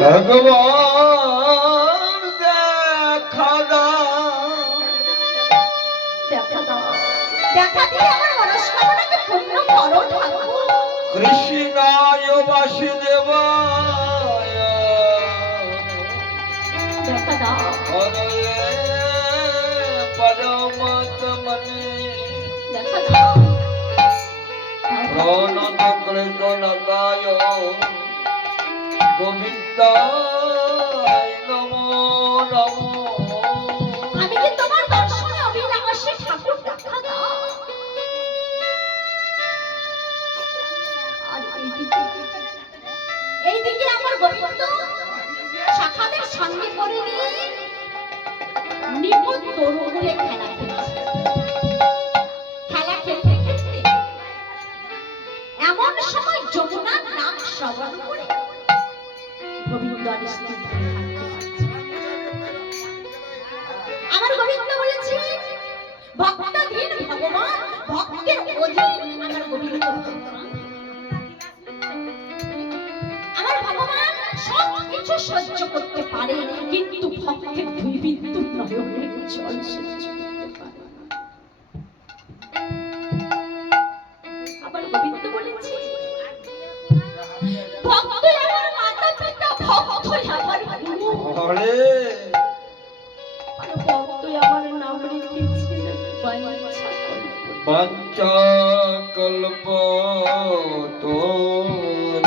ভগবান দেখা দাও, দেখা দাও, দেখা দিয়ে আমার মনস্কামনাকে পূর্ণ করো ঠাকুর। কৃষ্ণায় বাসুদেবায় দেখা দাও, হরে পরমাত্মনে দেখা দাও, প্রণত কৃষ্ণনাথায় গোবিন্দায় নমো নমো। আমি কি তোমার দর্শনে অভিলাষী ঠাকুর? দেখা দাও। আর এইদিকে আমার গোবিন্দ শাখাদের সঙ্গে করে নিয়ে নিপুণ তরুগুলে খেলা খেলছে। খেলা খেলতে খেলতে এমন সময় যমুনার নাম শ্রবণ করে গোবিন্দ আর স্ত্রী ধরে হাঁটতে পারছে। আমার গোবিন্দ বলেছে, ভক্তাধীন ভগবান, ভক্তের অধীন আমার গোবিন্দ ভগবান। আমার ভগবান সব কিছু সহ্য করতে পারে, কিন্তু ভক্তের দুই বিন্দু নয়নের জল সহ্য করতে পারে। আমার গোবিন্দ বলেছে, ভক্ত আমার মাতা পিতা, ভক্ত আমার গুরু, হরে ভক্ত আমার নাম রেখেছে বাঞ্ছা কল্প তোর।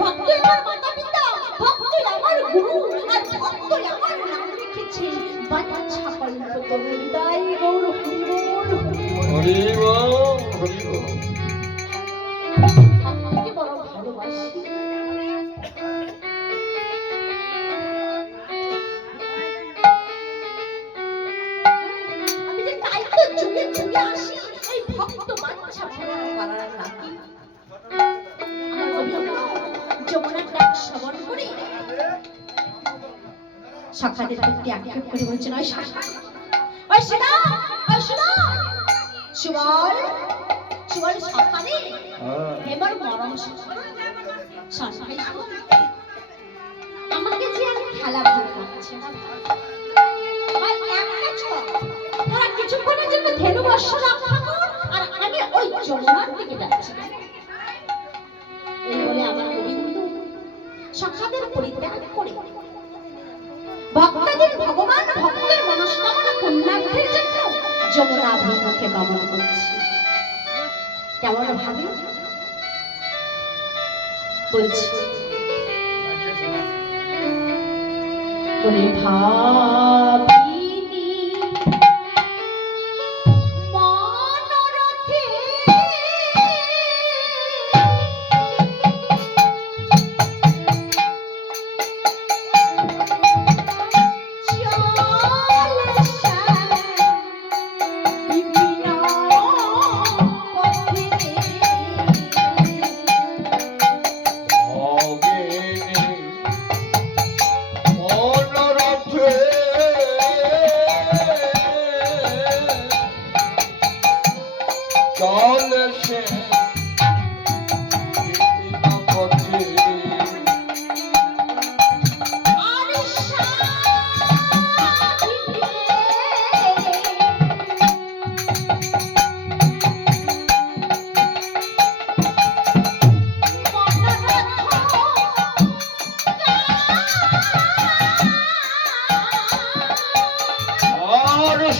ভক্ত আমার মাতা পিতা, ভক্ত আমার গুরু, আর ভক্ত আমার নাম রেখেছে বাঞ্ছা কল্প তোর। হৃদয় গৌর হরি বল, হরি বল, হরি বল। ভক্তকে বড় ভালোবাসি। আমি যে তাই তো যুগে যুগে আসি এই ভক্ত বাঞ্ছা পূরণ করার লাগি। আমার গোবিন্দ যমুনার ডাক শ্রবণ করে শাখাদের প্রতি আক্ষেপ করে বলছেন, ওই শাখা, ওই শোনা, ওই শোনা, সুবল, সুবল শাখা রে, এবার মরম শাখা, শাখাই শোন, আমাকে যে আর খেলা ভালো লাগছে না। ভাই এক কাজ কর, তোরা কিছুক্ষণের জন্য ধেনু বর্ষ রক্ষা কর, আর আমি ওই যমুনার দিকে যাচ্ছি। এই বলে আমার গোবিন্দ শাখাদের পরিত্যাগ করে ভক্তদের ভগবান ভক্তের মনস্কামনা পূর্ণার্থের জন্য যমুনা অভিমুখে গমন করছে। কেমন ভাবে বলছি, বলে ভাবিনি মনোরথে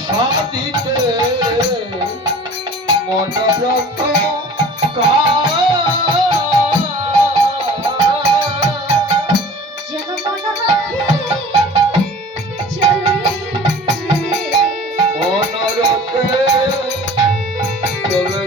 সাদিতে মনোরথ যেন মনোরথে চলে মনোরথে চলে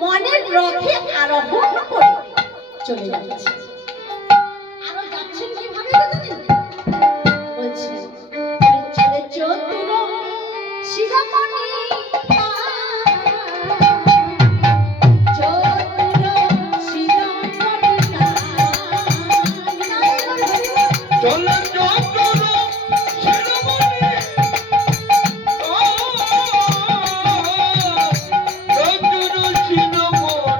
মনের রথে আরোহণ করে চলে যাচ্ছে। আরো যাচ্ছেন কিভাবে জানেন? বলছেন চলে চতুর শিরোমণি চলে চতুর শিরোমণি চতুর শিরোমণি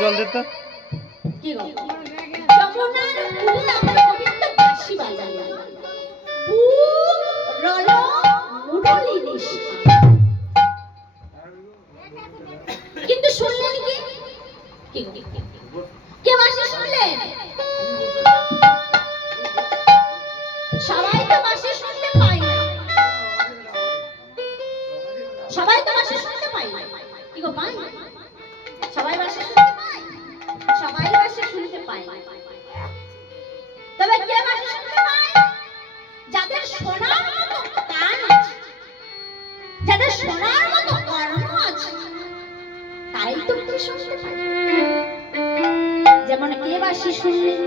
জল দে তো। কি গো? যমুনার কূলে আমার গোবিন্দ বাঁশি বাজায়। পুরল মুরলী নিশা। কিন্তু শুনলেন কি? কি গো? কে বাঁশি শুনলেন? সবাই তো বাঁশি শুনতে পায় না। সবাই তো বাঁশি শুনতে পায় না। কি গো পায়? সবাই বাঁশি শুনতে পায়? সবাই বাঁশি শুনতে পায় না। তবে কে বাঁশি শুনতে পায়? যাদের শোনার মতো কান আছে, যাদের শোনার মতো কর্ম আছে, তাই তো কি শুনতে পায়। যেমন কে বাঁশি শুনলেন?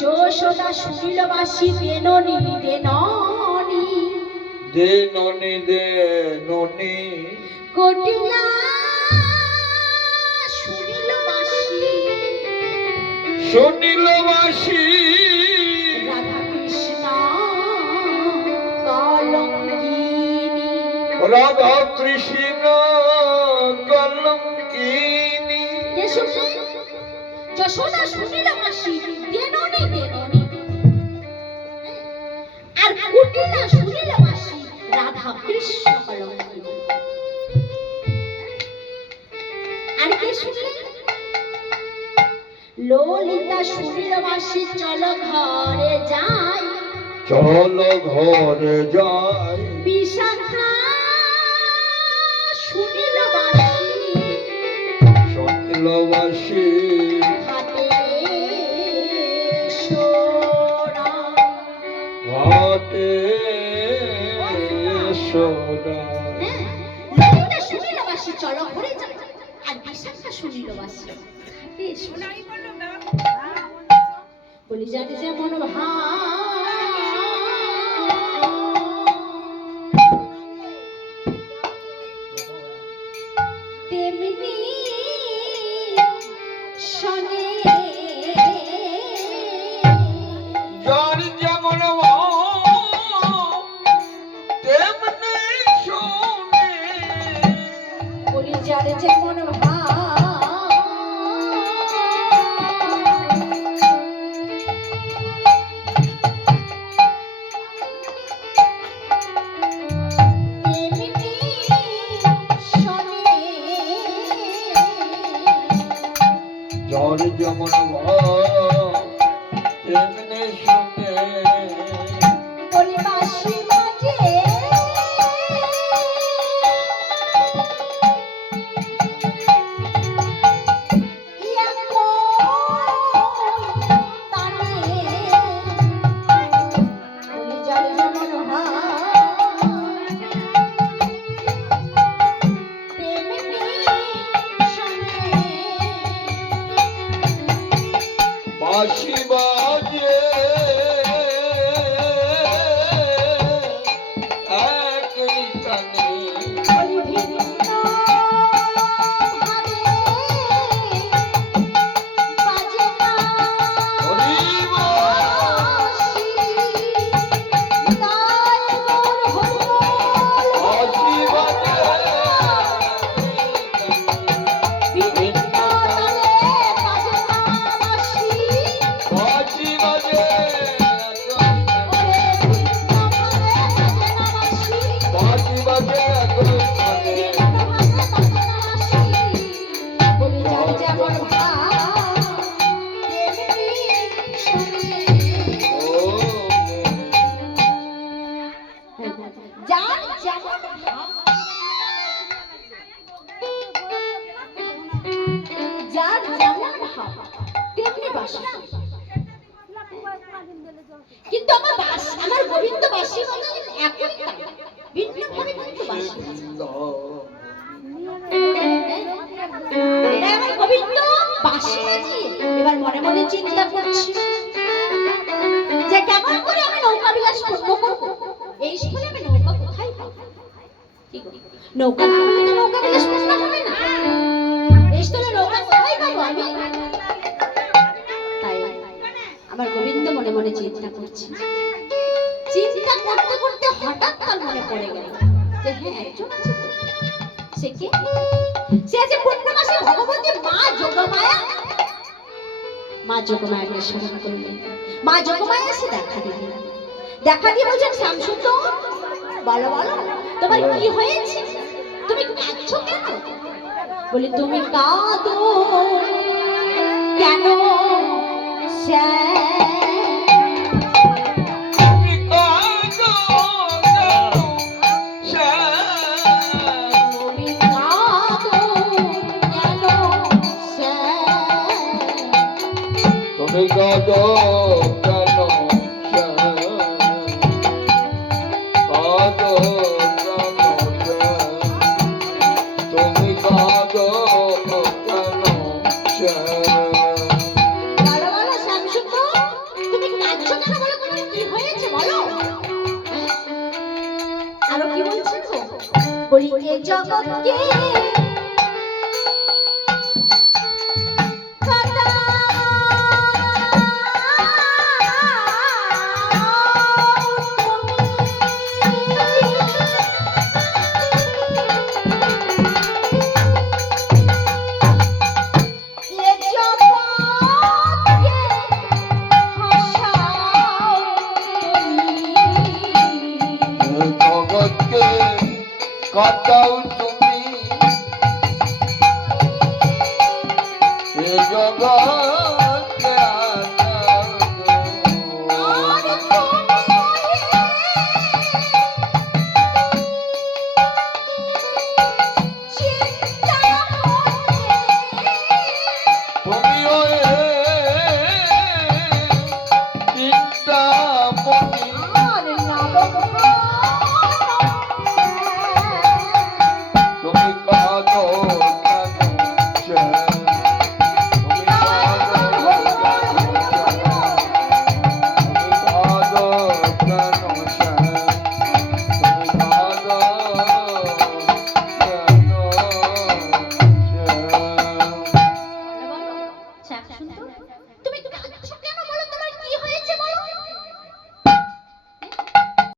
যশোদা শুনিল বাঁশি দেননি দেননি দেননি দেননি কটিলা শুনিল বাঁশি শুনিল বাঁশি রাধা কৃষ্ণ কলঙ্কিনী। রাধা কৃষ্ণ কলঙ্কিনী। কে শুনলেন? যশোদা শুনিল বাঁশি দেননি দেননি, আর কুটিলা শুনিল বাঁশি রাধা কৃষ্ণ কলঙ্কিনী। আর কে শুনলেন? ললিতা শুনিল বাঁশি চল ঘরে যাই, চল ঘরে যাই। বিশাখা শুনিল বাঁশি শুনিল বাঁশি ঘাটে সোরা। ঘাটে সোনা। হ্যাঁ, ললিতা শুনিল বাঁশি চল ঘরে যাই, আর বিশাখা শুনিল বাঁশি ঘাটে সোরা। বলি জানি যেমন তেমনি শোনে। যার যেমন ভাব কিন্তু আমার আমার গোবিন্দ বাসি বলে একই তাল, ভিন্ন ভাবে কিন্তু বাসি আমার গোবিন্দ বাসি বাজিয়ে এবার মনে মনে চিন্তা করছি যে কেমন করে আমি নৌকা বিলাস পূর্ণ করবো। এই সময় আমি নৌকা কোথায় পাবো? কি করি? নৌকা না হলে তো নৌকা বিলাস পূর্ণ হবে না। এই স্থলে নৌকা কোথায় পাবো আমি? তাই আমার গোবিন্দ মনে মনে চিন্তা করছে। চিন্তা করতে করতে হঠাৎ তার মনে পড়ে গেল যে হ্যাঁ একজন আছে তো। সে কে? সে আছে পূর্ণমাসে ভগবতী মা যোগমায়া। মা যোগমায়াকে স্মরণ করলেন। মা যোগমায়া এসে দেখা দিলেন। দেখা দিয়ে বলছেন শ্যামসুন্দর বলো বলো তোমার কি হয়েছে, তুমি কাঁদছো কেন? বলি তুমি কাঁদো কেন তুমি কাঁদো কেন কাঁদো কেন তুমি কাঁদো কেন বলো শ্যামসুন্দর তুমি কাঁদছো কেন, বলো তোমার কি হয়েছে বলো। আরো কি বলছেন গো? বলি এ জগৎকে জগৎকে কাটাও